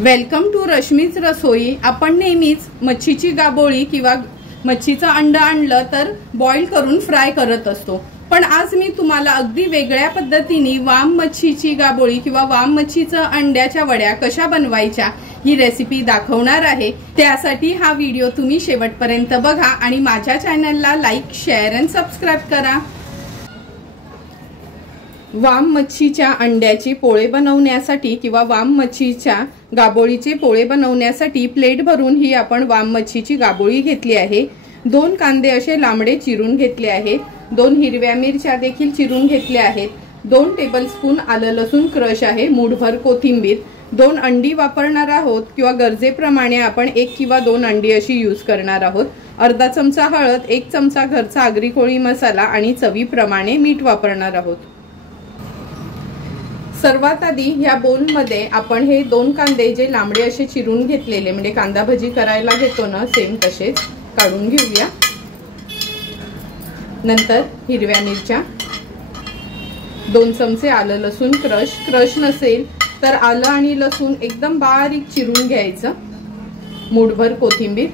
Welcome to Rashmi's रसोई। आपण नेहमीच मच्छीची गाबोळी किंवा मच्छीचं अंड आणलं तर बॉईल करून फ्राय करत असतो, पण आज मी तुम्हाला अगदी वेगळ्या पद्धतीने वाम मच्छीची गाबोळी किंवा वाम मच्छीचं अंड्याच्या वड्या कशा बनवायच्या ही रेसिपी दाखवणार आहे। त्यासाठी हा व्हिडिओ तुम्ही शेवटपर्यंत बघा आणि माझ्या चॅनलला लाईक, शेअर आणि सबस्क्राइब करा। वाम मच्छीच्या अंड्याचे पोळे बनवण्यासाठी किंवा वाम मच्छीच्या गाबोळीचे पोळे बनवण्यासाठी प्लेट भरून ही आपण वाम मच्छीची गाबोळी घेतली आहे। 2 कांदे असे लांबडे चिरून घेतले आहेत, 2 हिरव्या मिरच्या देखील चिरून घेतल्या आहेत, 2 टेबलस्पून आलं लसूण क्रश आहे, मूठभर कोथिंबीर, 2 अंडी वापरणार आहोत किंवा गरजेप्रमाणे आपण 1 किंवा 2 अंडी अशी यूज करणार आहोत, अर्धा चमचा हळद, 1 चमचा घरचा आगरी कोळी मसाला आणि चवीप्रमाणे मीठ वापरणार आहोत। सर्वात आधी ह्या बोल मध्ये आपण हे 2 कांदे जे लांबडे असे चिरून घेतलेले म्हणजे कांदा भजी करायला घेतो ना सेम तसेच काढून घेऊया। नंतर हिरव्या मिरच्या, 2 चमचे आलं लसूण क्रश नसेल तर आलं आणि लसूण एकदम बारीक चिरून घ्यायचं, मूठभर कोथिंबीर,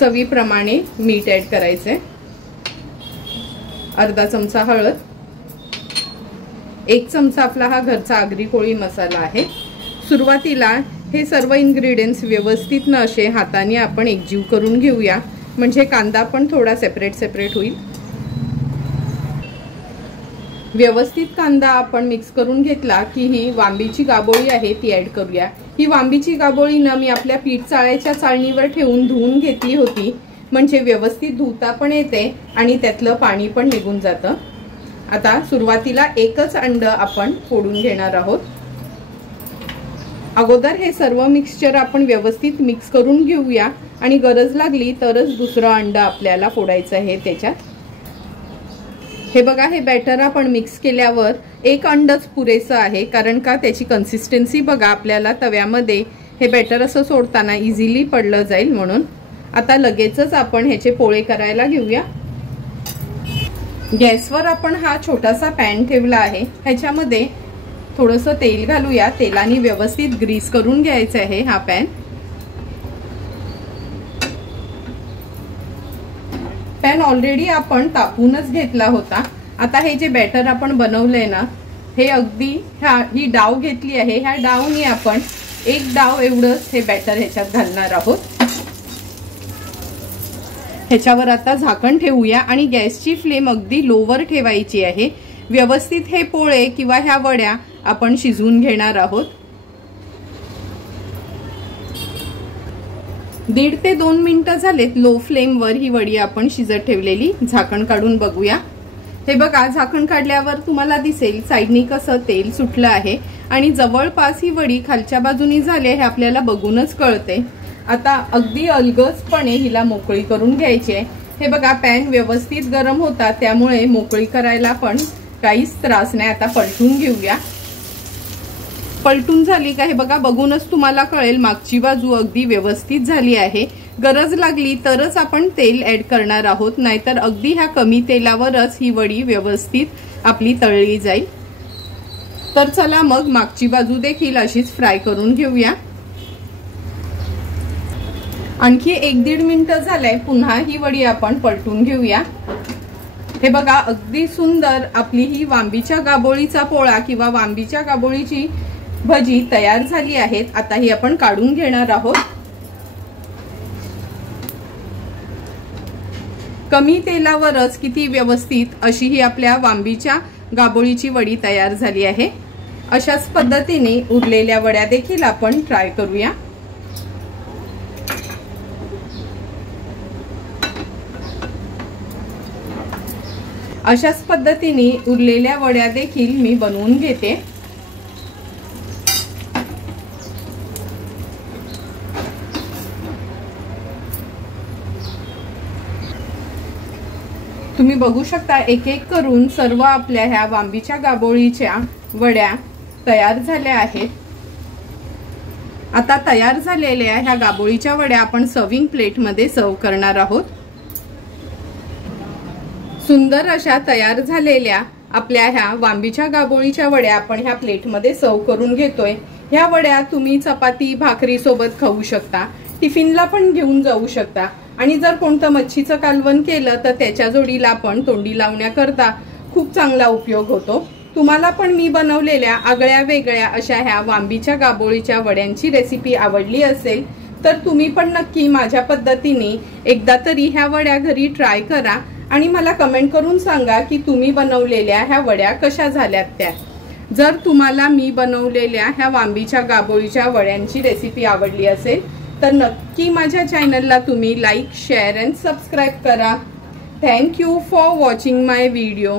चवीप्रमाणे मीठ ऍड करायचे, अर्धा चमचा हळद, 1 चमचा आपला हा घरचा आगरी कोळी मसाला आहे। सुरुवातीला हे सर्व इन्ग्रेडियंट्स व्यवस्थित न असे हाताने आपण एकजीव करून घेऊया, म्हणजे कांदा पण थोडा सेपरेट होईल। व्यवस्थित कांदा आपण मिक्स करून घेतला की ही वांबीची गाबोळी आहे ती ऍड करूया। ही वांबीची गाबोळी ना मी आपल्या पीठ चाळायच्या चाळणीवर ठेवून धुवून घेतली होती, म्हणजे व्यवस्थित धुता पण येते आणि त्यातलं पाणी पण निघून जातं। आता सुरुवातीला एकच अंड आपण फोडून घेणार आहोत। अगोदर हे सर्व मिक्सचर आपण व्यवस्थित मिक्स करून घेऊया आणि गरज लागली तरच दुसरं अंड आपल्याला फोडायचं आहे त्याच्यात। हे बघा, हे बॅटर आपण मिक्स केल्यावर 1 अंडच पुरेसं आहे, कारण का त्याची कन्सिस्टन्सी बघा, आपल्याला तव्यामध्ये हे बॅटर असं सोडताना इझिली पडलं जाईल म्हणून। आता लगेचच आपण ह्याचे पोळे करायला घेऊया। गॅसवर आपण हा छोटासा पॅन ठेवला आहे, ह्याच्यामध्ये थोडंसं तेल घालूया, तेलाने व्यवस्थित ग्रीस करून घ्यायचं आहे हा पॅन। पॅन ऑलरेडी आपण तापूनच घेतला होता। आता हे जे बॅटर आपण बनवलंय ना, हे अगदी ही डाव घेतली आहे, ह्या डावने आपण 1 डाव एवढंच हे बॅटर ह्याच्यात घालणार आहोत। ह्याच्यावर आता झाकण ठेवूया आणि गॅसची फ्लेम अगदी लोवर ठेवायची आहे। व्यवस्थित हे पोळे किंवा ह्या वड्या आपण शिजवून घेणार आहोत। 1.5 ते 2 मिनिटं झालेत लो फ्लेमवर ही वडी आपण शिजत ठेवलेली। झाकण काढून बघूया। हे बघा, झाकण काढल्यावर तुम्हाला दिसेल साईडनी कसं तेल सुटलं आहे आणि जवळपास ही वडी खालच्या बाजूनी झाली हे आपल्याला बघूनच कळते। आता अगदी अलगदपणे हिला मोकळी करून घ्यायची आहे। हे बघा, पॅन व्यवस्थित गरम होता त्यामुळे मोकळी करायला पण काहीच त्रास नाही। आता पलटून घेऊया। पलटून झाली का हे बघा, बघूनच तुम्हाला कळेल मागची बाजू अगदी व्यवस्थित झाली आहे। गरज लागली तरच आपण तेल ऍड करणार आहोत, नाहीतर अगदी ह्या कमी तेलावरच ही वडी व्यवस्थित आपली तळली जाईल। तर चला मग मागची बाजू देखील अशीच फ्राय करून घेऊया। आणखी 1-1.5 मिनिटं झालंय, पुन्हा ही वडी आपण पलटून घेऊया। हे बघा, अगदी सुंदर आपली ही वांबीच्या गाबोळीचा पोळा किंवा वांबीच्या गाबोळीची भजी तयार झाली आहेत। आता ही आपण काढून घेणार आहोत। कमी तेलावरच किती व्यवस्थित अशी ही आपल्या वांबीच्या गाबोळीची वडी तयार झाली आहे। अशाच पद्धतीने उरलेल्या वड्या देखील आपण ट्राय करूया। अशाच पद्धतीने उरलेल्या वड्या देखील मी बनवून घेते। तुम्ही बघू शकता एक एक करून सर्व आपल्या ह्या वांबीच्या गाबोळीच्या वड्या तयार झाल्या आहेत। आता तयार झालेल्या ह्या गाबोळीच्या वड्या आपण सर्विंग प्लेटमध्ये सर्व करणार आहोत। सुंदर अशा तयार झालेल्या आपल्या ह्या वांबीच्या गाबोळीच्या वड्या आपण ह्या प्लेटमध्ये सर्व करून घेतोय। ह्या वड्या तुम्ही चपाती भाकरी सोबत खाऊ शकता, टिफिनला पण घेऊन जाऊ शकता आणि जर कोणतं मच्छीचं कालवण केलं तर त्याच्या जोडीला आपण तोंडी लावण्याकरता खूप चांगला उपयोग होतो। तुम्हाला पण मी बनवलेल्या आगळ्या वेगळ्या अशा ह्या वांबीच्या गाबोळीच्या वड्यांची रेसिपी आवडली असेल तर तुम्ही पण नक्की माझ्या पद्धतीने एकदा तरी ह्या वड्या घरी ट्राय करा आणि मला कमेंट करून सांगा की तुम्ही बनवलेल्या ह्या वड्या कशा झाल्यात त्या। जर तुम्हाला मी बनवलेल्या ह्या वांबीच्या गाबोळीच्या वड्यांची रेसिपी आवडली असेल तर नक्की माझ्या चॅनलला तुम्ही लाईक, शेअर अँड सबस्क्राईब करा। Thank you for watching my video.